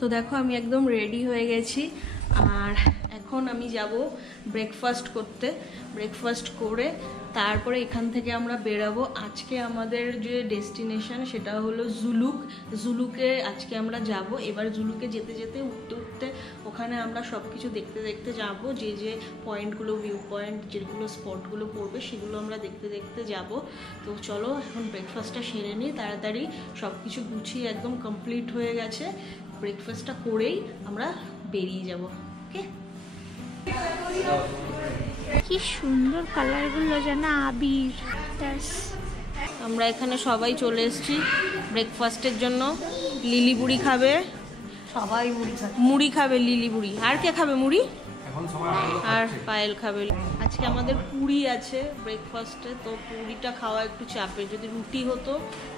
তো দেখো আমি একদম রেডি হয়ে গেছি আর এখন আমি যাব ব্রেকফাস্ট করতে। ব্রেকফাস্ট করে তারপরে এখান থেকে আমরা বেরাবো। আজকে আমাদের যে ডেস্টিনেশন সেটা হলো জুলুক। জুলুকে আজকে আমরা যাব। এবার জুলুকে যেতে যেতে উঠতে উঠতে ওখানে আমরা সব কিছু দেখতে দেখতে যাব, যে যে পয়েন্টগুলো, ভিউ পয়েন্ট যেগুলো স্পটগুলো পড়বে সেগুলো আমরা দেখতে দেখতে যাব। তো চলো এখন ব্রেকফাস্টটা সেরে নিই তাড়াতাড়ি। সব কিছু গুছিয়ে একদম কমপ্লিট হয়ে গেছে। ব্রেকফাস্টটা করেই আমরা বেরিয়ে যাব। ওকে, কি সুন্দর কালারগুলো যেন আবির। আমরা এখানে সবাই চলে এসেছি ব্রেকফাস্টের জন্য। লিলি বুড়ি খাবে, সবাই মুড়ি খাবে লিলি বুড়ি। আর কে খাবে মুড়ি? আর পায়েল খাবে। আজকে আমাদের পুরি আছে ব্রেকফাস্টে, তো পুরিটা খাওয়া একটু চাপের। যদি রুটি হতো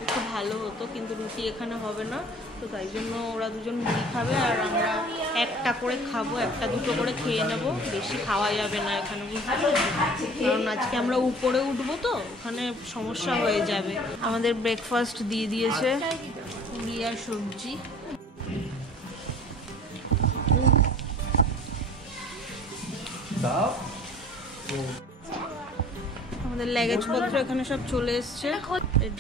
একটু ভালো হতো, কিন্তু রুটি এখানে হবে না, তো তাই জন্য ওরা দুজন মুড়ি খাবে আর আমরা একটা করে খাবো, একটা দুটো করে খেয়ে নেব। বেশি খাওয়া যাবে না এখানে, কারণ আজকে আমরা উপরে উঠবো তো ওখানে সমস্যা হয়ে যাবে। আমাদের ব্রেকফাস্ট দিয়ে দিয়েছে পুরি আর সবজি। আমাদের লাগেজপত্র এখানে সব চলে এসছে।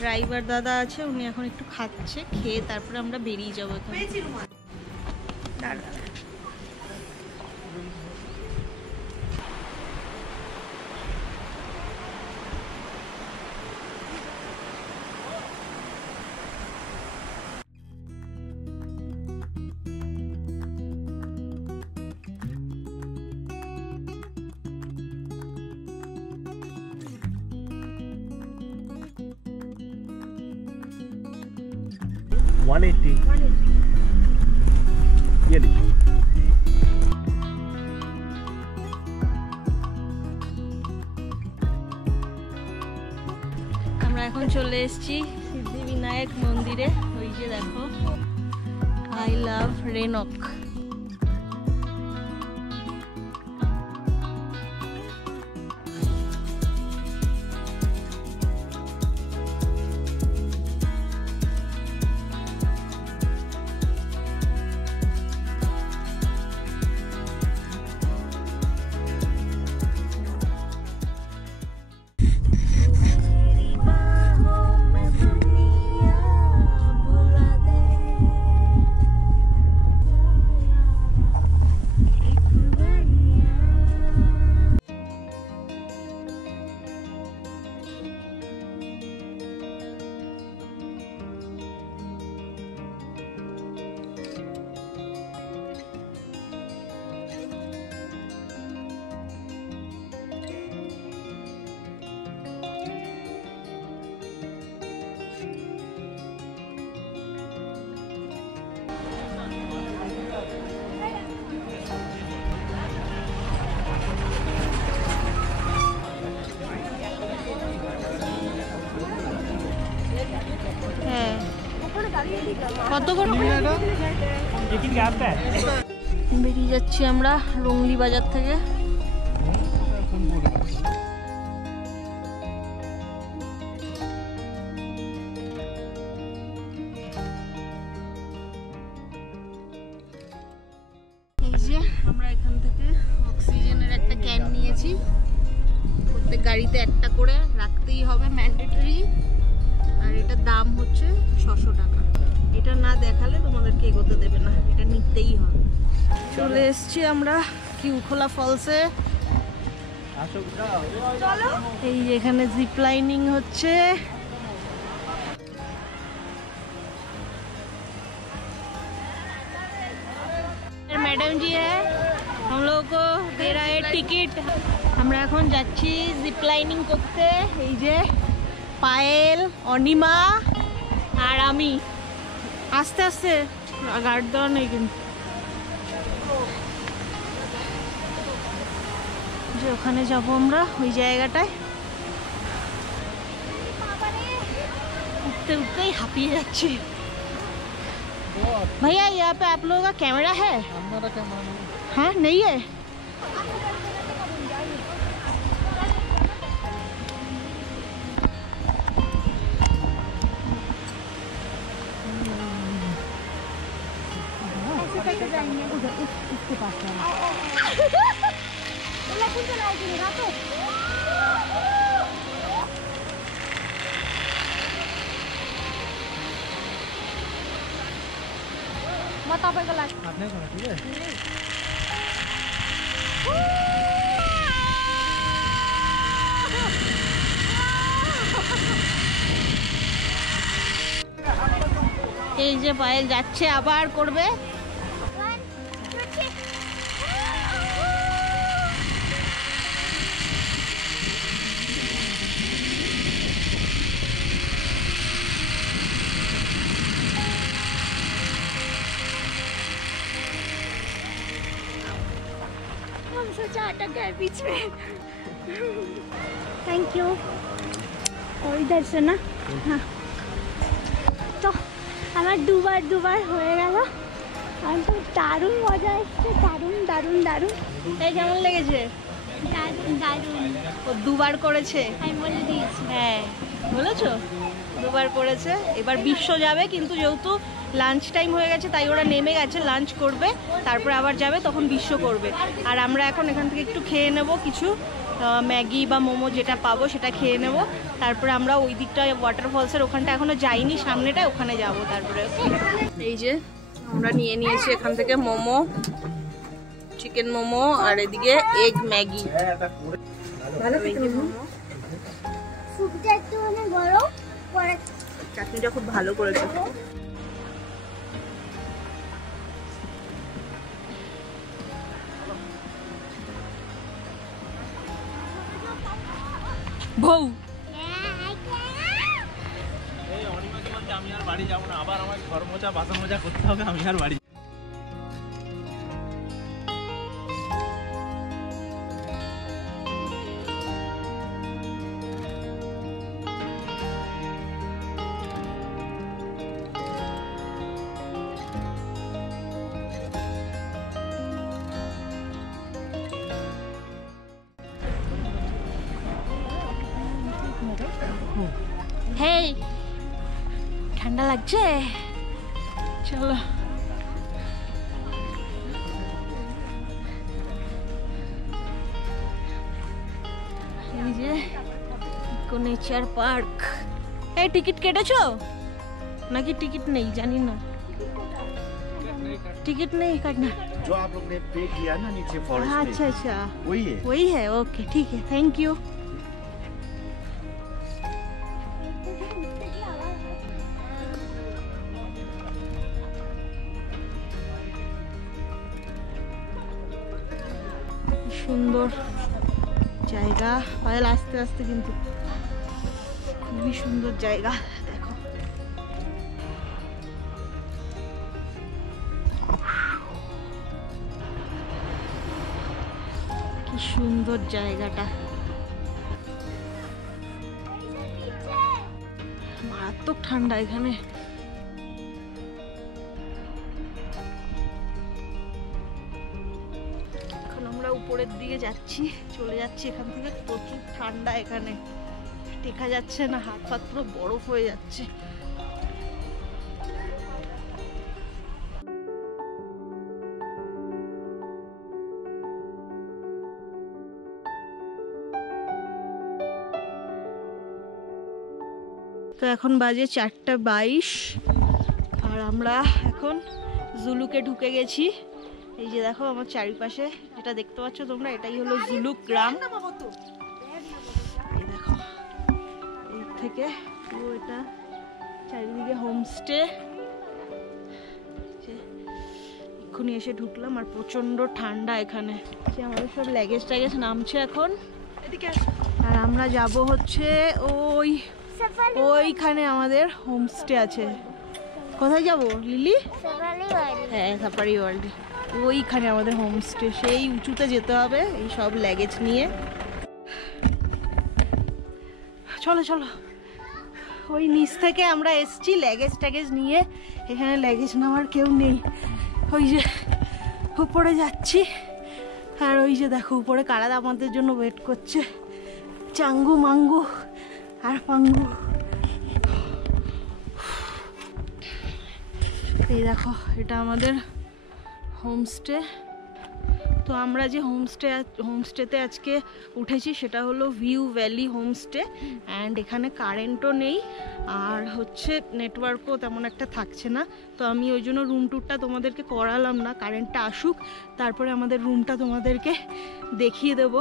ড্রাইভার দাদা আছে, উনি এখন একটু খাচ্ছে, খেয়ে তারপরে আমরা বেরিয়ে যাবো এখানে। আমরা এখন চলে এসেছি সিদ্ধিবিনায়ক মন্দিরে। ওই যে দেখো, আই লাভ রেনক। কতক্ষণ বেরিয়ে যাচ্ছি আমরা রংলি বাজার থেকে। এই যে আমরা এখান থেকে অক্সিজেনের একটা ক্যান নিয়েছি। প্রত্যেক গাড়িতে একটা করে রাখতেই হবে, ম্যান্ডেটরি। আর এটার দাম হচ্ছে 600 টাকা। এটা না দেখালে তোমাদেরকে এগোতে দেবে না, এটা নিতেই হবে। চলে এসছি আমরা কিউখোলা ফলসে। এই যে এখানে জিপ লাইনিং হচ্ছে। मैडम जी है, हम लोगों को दे रहा है टिकट। আমরা এখন যাচ্ছি জিপ লাইনিং করতে। এই যে পায়েল, অনিমা আর আমি। আস্তে আস্তে, গার্ড দেওয়া নেই কিন্তু। যে ওখানে যাবো আমরা, ওই জায়গাটায় উঠতে উঠতেই হাঁপিয়ে যাচ্ছি। भैया यहाँ पे आप लोगों का कैमरा है? हमारा कैमरा नहीं है। नहीं है? कैसे जाएंगे उधर उसके पास म तपाईको लागि आफ्नै छ ठीक है এই যে পায়েল যাচ্ছে আবার করবে हम सोचा अटक गए बीच में थैंक यू और इधर से ना हाँ तो আমার দুবার হয়ে গেল আর তো দারুণ মজা এসছে দারুণ এই কেমন লেগেছে দারুণ ও দুবার করেছে আমি বলে দিয়েছি হ্যাঁ বলেছো দুবার করেছে এবার বিশ্ব যাবে কিন্তু যেহেতু লাঞ্চ টাইম হয়ে গেছে তাই ওরা নেমে গেছে লাঞ্চ করবে তারপরে আবার যাবে তখন বিশ্ব করবে আর আমরা এখন এখান থেকে একটু খেয়ে নেব কিছু ম্যাগি বা মোমো যেটা পাবো সেটা খেয়ে নেব তারপরে আমরা ওই দিকটা ওয়াটারফলসের ওখানটা এখনো যাইনি সামনেটায় ওখানে যাব তারপরে এই যে আমরা নিয়ে নিয়েছি এখান থেকে মোমো চিকেন মোমো আর এদিকে এগ ম্যাগি সুপটা একটু মানে বড় পরে চাটনিটা খুব ভালো করেছে বউ এই অনিমাকে বলতে আমি আর বাড়ি যাব না আবার আমার ঘর মোছা বাসন মোছা করতে হবে আমি আর বাড়ি হেই ঠান্ডা লাগছে চলো এই যে ইকো নেচার পার্ক এই টিকিট কেটেছো নাকি টিকিट नहीं জানি না टिकट नहीं काटना जो आप लोग ने पे किया ना नीचे फॉरेस्ट में अच्छा अच्छा वही है ओके ठीक है थैंक यू সুন্দর জায়গা পায়েল আস্তে আস্তে কিন্তু খুবই সুন্দর জায়গা দেখো কি সুন্দর জায়গাটা মারাত্মক ঠান্ডা এখানে আমরা উপরের দিকে যাচ্ছি চলে যাচ্ছি এখান থেকে প্রচুর ঠান্ডা এখানে টেকা যাচ্ছে না হাত পাত পুরো বরফ হয়ে যাচ্ছে তো এখন বাজে 4:22 আর আমরা এখন জুলুকে ঢুকে গেছি এই যে দেখো আমার চারিপাশে যেটা দেখতে পাচ্ছ তোমরা এটাই হলো জুলুক গ্রাম এই দেখো এই থেকে পুরো এটা চারিদিকে হোমস্টে এক্ষুনি এসে ঢুকলাম আর প্রচন্ড ঠান্ডা এখানে আমাদের সব ল্যাগেজ ট্যাগেজ নামছে এখন আর আমরা যাব হচ্ছে ওইখানে আমাদের হোমস্টে আছে কোথায় যাব লিলি হ্যাঁ সাফারি ওয়ার্ল্ডে ওইখানে আমাদের হোমস্টে সেই উঁচুতে যেতে হবে এই সব ল্যাগেজ নিয়ে চলো চলো ওই নিচ থেকে আমরা এসছি ল্যাগেজ ট্যাগেজ নিয়ে এখানে ল্যাগেজ নেওয়ার কেউ নেই ওই যে উপরে যাচ্ছি আর ওই যে দেখো উপরে কারা আমাদের জন্য ওয়েট করছে চাঙ্গু মাঙ্গু আর পাঙ্গু এই দেখো এটা আমাদের হোমস্টে। তো আমরা যে হোমস্টেতে আজকে উঠেছি সেটা হলো ভিউ ভ্যালি হোমস্টে। অ্যান্ড এখানে কারেন্টও নেই, আর হচ্ছে নেটওয়ার্কও তেমন একটা থাকছে না। তো আমি ওই জন্য রুম ট্যুরটা তোমাদেরকে করালাম না, কারেন্টটা আসুক তারপরে আমাদের রুমটা তোমাদেরকে দেখিয়ে দেব।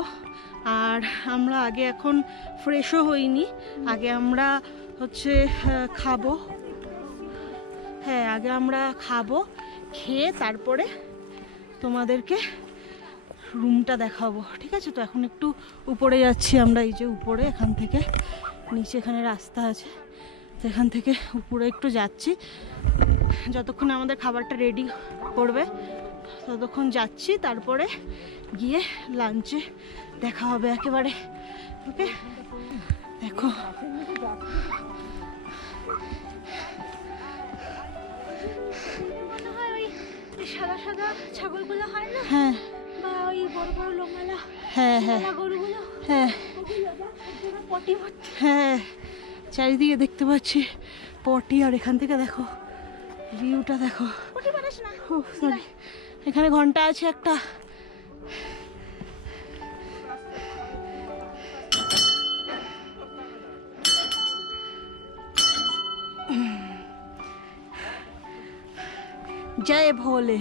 আর আমরা আগে এখন ফ্রেশও হইনি, আগে আমরা হচ্ছে খাবো। হ্যাঁ, আগে আমরা খাবো, খেয়ে তারপরে তোমাদেরকে রুমটা দেখাবো, ঠিক আছে? তো এখন একটু উপরে যাচ্ছি আমরা, এই যে উপরে, এখান থেকে নিচে এখানে রাস্তা আছে, তো এখান থেকে উপরে একটু যাচ্ছি। যতক্ষণ আমাদের খাবারটা রেডি করবে ততক্ষণ যাচ্ছি, তারপরে গিয়ে লাঞ্চে দেখা হবে একেবারে। ওকে, দেখো সাদা সাদা ছাগলগুলো হয় না? হ্যাঁ, বা ওই বড় বড় লোমালা হ্যাঁ, হ্যাঁ, গরুগুলো, হ্যাঁ, পটি ভর্তি। হ্যাঁ, চারিদিকে দেখতে পাচ্ছি পটি। আর এখান থেকে দেখো ভিউটা দেখো। পটি পারিস না? ও সরি, এখানে ঘন্টা আছে একটা। জয় ভোলে।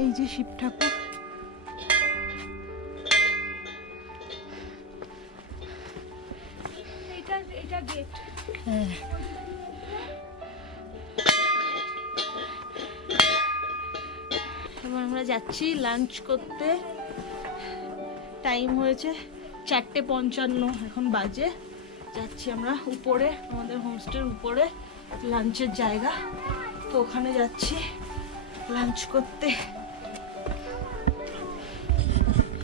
এই যে শিব ঠাকুর, এটা গেট। হ্যাঁ, এবার আমরা যাচ্ছি লাঞ্চ করতে। টাইম হয়েছে 4:55 এখন বাজে। যাচ্ছি আমরা উপরে, আমাদের হোমস্টের উপরে লাঞ্চের জায়গা, তো ওখানে যাচ্ছি লাঞ্চ করতে।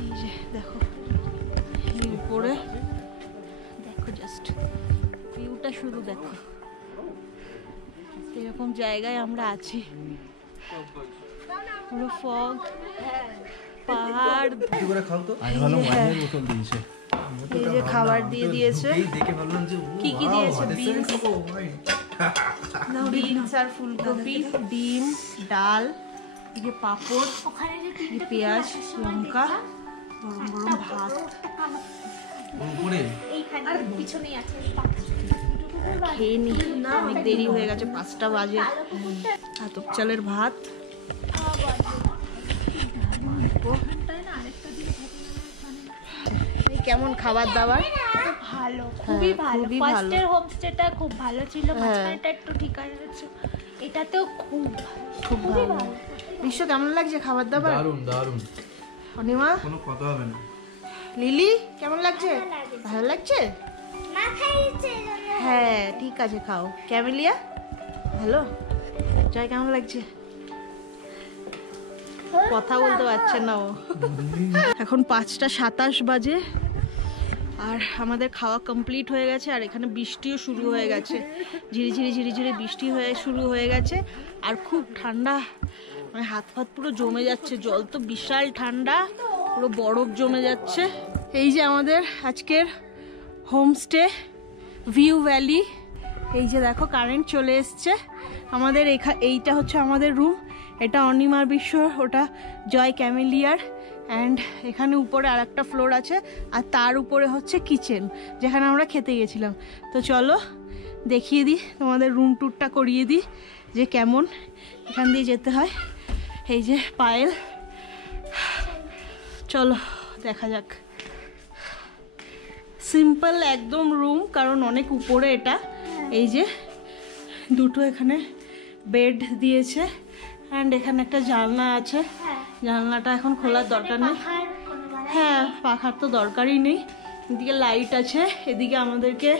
এই যে দেখো এই উপরে, দেখো জাস্ট ভিউটা শুধু দেখো। এরকম জায়গায় আমরা আছি, পুরো ফগ, পাহাড়। এই যে খাবার দিয়ে দিয়েছে, কি কি দিয়েছে? বিনস আর ফুলকপি, ডিম, ডাল, এদিকে পাঁপড়, পেঁয়াজ, লঙ্কা, গরম গরম ভাত। আর পিছনেই আছে। খেয়ে নি, অনেক দেরি হয়ে গেছে, 5টা বাজে। আতপ চালের ভাত। কেমন খাবার দাবার? ভালো, খুবই ভালো। খুবই ভালো। ফার্স্টের হোমস্টেটা খুব ভালো ছিল, মাঝখানেটা একটু ঠিক আছে, এটাতেও খুব খুব ভালো। বিশ্ব কেমন লাগছে খাবার দাবার? দারুণ দারুণ, অনিমা, কোনো কথা হবে না। লিলি কেমন লাগছে? ভালো লাগছে? না খাইছে। হ্যাঁ ঠিক আছে, খাও। ক্যামেলিয়া ভালো? জয় কেমন লাগছে? কথা বলতে পারছে না ও। এখন 5:27 বাজে, আর আমাদের খাওয়া কমপ্লিট হয়ে গেছে। আর এখানে বৃষ্টিও শুরু হয়ে গেছে, ঝিরিঝিরি ঝিরিঝিরি বৃষ্টি শুরু হয়ে গেছে। আর খুব ঠান্ডা, মানে হাত ফাত পুরো জমে যাচ্ছে। জল তো বিশাল ঠান্ডা, পুরো বরফ জমে যাচ্ছে। এই যে আমাদের আজকের হোমস্টে ভিউ ভ্যালি। এই যে দেখো কারেন্ট চলে এসছে আমাদের। এইটা হচ্ছে আমাদের রুম, এটা অনিমার বিশ্ব, ওটা জয় ক্যামেলিয়ার। অ্যান্ড এখানে উপরে আর একটা ফ্লোর আছে, আর তার উপরে হচ্ছে কিচেন, যেখানে আমরা খেতে গেছিলাম। তো চলো দেখিয়ে দিই, তোমাদের রুম ট্যুরটা করিয়ে দিই যে কেমন এখান দিয়ে যেতে হয়। এই যে পায়েল, চলো দেখা যাক। সিম্পল একদম রুম, কারণ অনেক উপরে এটা। এই যে দুটো এখানে বেড দিয়েছে, অ্যান্ড এখানে একটা জানলা আছে। জানলাটা এখন খোলার দরকার নেই। হ্যাঁ, পাখার তো দরকারই নেই। এদিকে লাইট আছে, এদিকে আমাদেরকে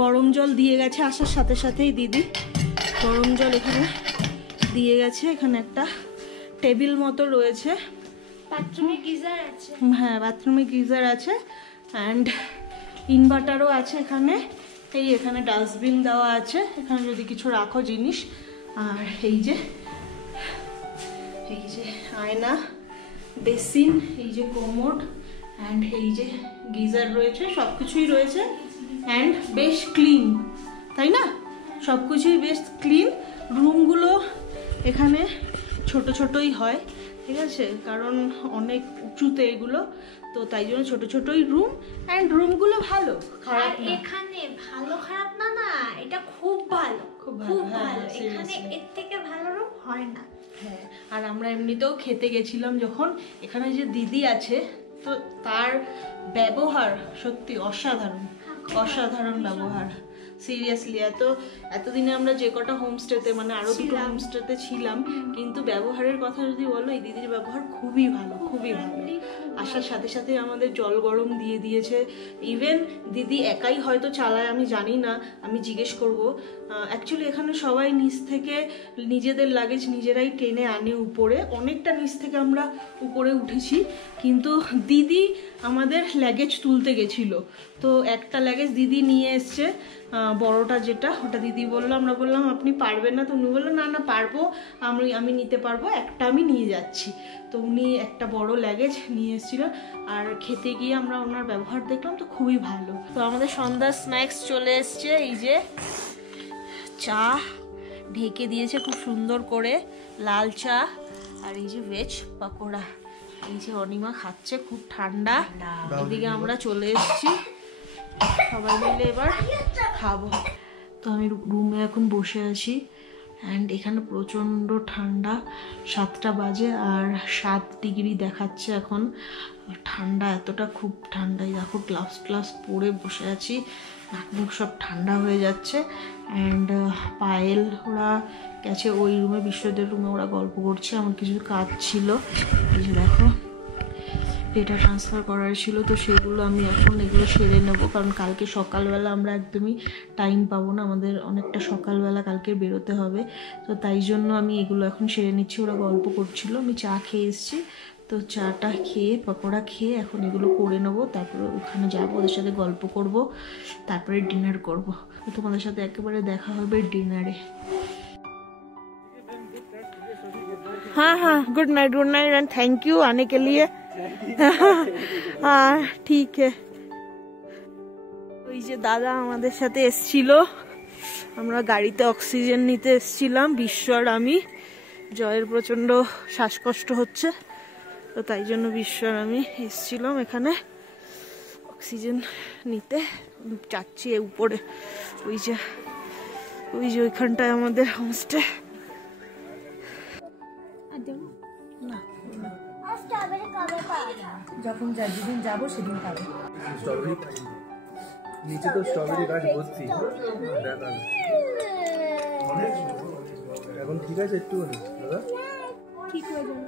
গরম জল দিয়ে গেছে আসার সাথে সাথেই দিদি। গরম জল এখানে দিয়ে গেছে। এখানে একটা টেবিল মতো রয়েছে। বাথরুমে গিজার আছে। হ্যাঁ, বাথরুমে গিজার আছে, অ্যান্ড ইনভার্টারও আছে এখানে। এই এখানে ডাস্টবিন দেওয়া আছে, এখানে যদি কিছু রাখো জিনিস। আর এই যে আয়না, বেসিন, এই যে কোমোড, অ্যান্ড এই যে গিজার রয়েছে, সব কিছুই রয়েছে। অ্যান্ড বেশ ক্লিন, তাই না? সব কিছুই বেশ ক্লিন। রুমগুলো এখানে ছোট ছোটই হয়, ঠিক আছে, কারণ অনেক উঁচুতে এগুলো, তো তাই জন্য ছোট ছোটই রুম। অ্যান্ড রুমগুলো ভালো, খারাপ না। এখানে ভালো খারাপ না, না এটা খুব ভালো, খুব ভালো, হ্যাঁ, এখানে seriously। এর থেকে ভালো রুম হয় না। হ্যাঁ, আর আমরা এমনিতেও খেতে গেছিলাম যখন, এখানে যে দিদি আছে তো তার ব্যবহার সত্যি অসাধারণ, অসাধারণ ব্যবহার। সিরিয়াসলি এতদিনে আমরা যে কটা হোমস্টেতে, মানে আরো দুটো হোমস্টেতে ছিলাম, কিন্তু ব্যবহারের কথা যদি বলো, এই দিদির ব্যবহার খুবই ভালো, খুবই ভালো। আসার সাথে সাথে আমাদের জল গরম দিয়ে দিয়েছে। ইভেন দিদি একাই হয়তো চালায়, আমি জানি না, আমি জিজ্ঞেস করবো। অ্যাকচুয়ালি এখানে সবাই নিচ থেকে নিজেদের লাগেজ নিজেরাই টেনে আনে উপরে, অনেকটা নিচ থেকে আমরা উপরে উঠেছি, কিন্তু দিদি আমাদের লাগেজ তুলতে গেছিলো, তো একটা লাগেজ দিদি নিয়ে এসছে, বড়টা যেটা, ওটা দিদি বললো, আমরা বললাম আপনি পারবেন না, তো উনি বললো না না পারবো, আমি নিতে পারবো, একটা আমি নিয়ে যাচ্ছি। তো উনি একটা বড় লাগেজ নিয়ে এসেছিল। আর খেতে গিয়ে আমরা ওনার ব্যবহার দেখলাম, তো খুবই ভালো। তো আমাদের সন্ধ্যার স্ন্যাক্স চলে এসছে, এই যে চা ঢেকে দিয়েছে খুব সুন্দর করে, লাল চা, আর এই যে ভেজ পকোড়া। এই যে অনিমা খাচ্ছে, খুব ঠান্ডা। এদিকে আমরা চলে এসেছি, সবাই মিলে এবার খাবো। তো আমি রুমে এখন বসে আছি, অ্যান্ড এখানে প্রচণ্ড ঠান্ডা, 7টা বাজে আর 7 ডিগ্রি দেখাচ্ছে এখন। ঠান্ডা এতটা, খুব ঠান্ডাই, দেখো গ্লাভস পরে বসে আছি, নাক মুখ সব ঠান্ডা হয়ে যাচ্ছে। অ্যান্ড পায়েল ওরা গেছে ওই রুমে, বিশ্বদের রুমে, ওরা গল্প করছে, আমার কিছু কাজ ছিল, এই যে দেখো ডেটা ট্রান্সফার করার ছিল, তো সেগুলো আমি এখন এগুলো সেরে নেবো, কারণ কালকে সকালবেলা আমরা একদমই টাইম পাবো না, আমাদের অনেকটা সকালবেলা কালকে বেরোতে হবে, তো তাই জন্য আমি এগুলো এখন সেরে নিচ্ছি। ওরা গল্প করছিল, আমি চা খেয়ে এসেছি, তো চাটা খেয়ে পকোড়া খেয়ে এখন এগুলো করে নেবো, তারপরে ওখানে যাবো, ওদের সাথে গল্প করব, তারপরে ডিনার করব। তো তোমাদের সাথে একেবারে দেখা হবে ডিনারে। हाँ हाँ, good night and thank you आने के लिए। हाँ ठीक है। ওই যে দাদা আমাদের সাথে এসছিল, আমরা গাড়িতে অক্সিজেন নিতে এসছিলাম, বিশ্ব আর আমি। জয়ের প্রচন্ড শ্বাসকষ্ট হচ্ছে, তো তাই জন্য বিশ্ব আর আমি এসছিলাম এখানে অক্সিজেন নিতে। যাচ্ছি উপরে, ওই যে ওইখানটায় আমাদের হোমস্টে। যখন যেদিন যাবো সেদিন পাবো। নিচে তো স্ট্রবেরি গাছ ভর্তি, এখন ঠিক আছে একটু দাদা, ঠিক হয়ে যাবে।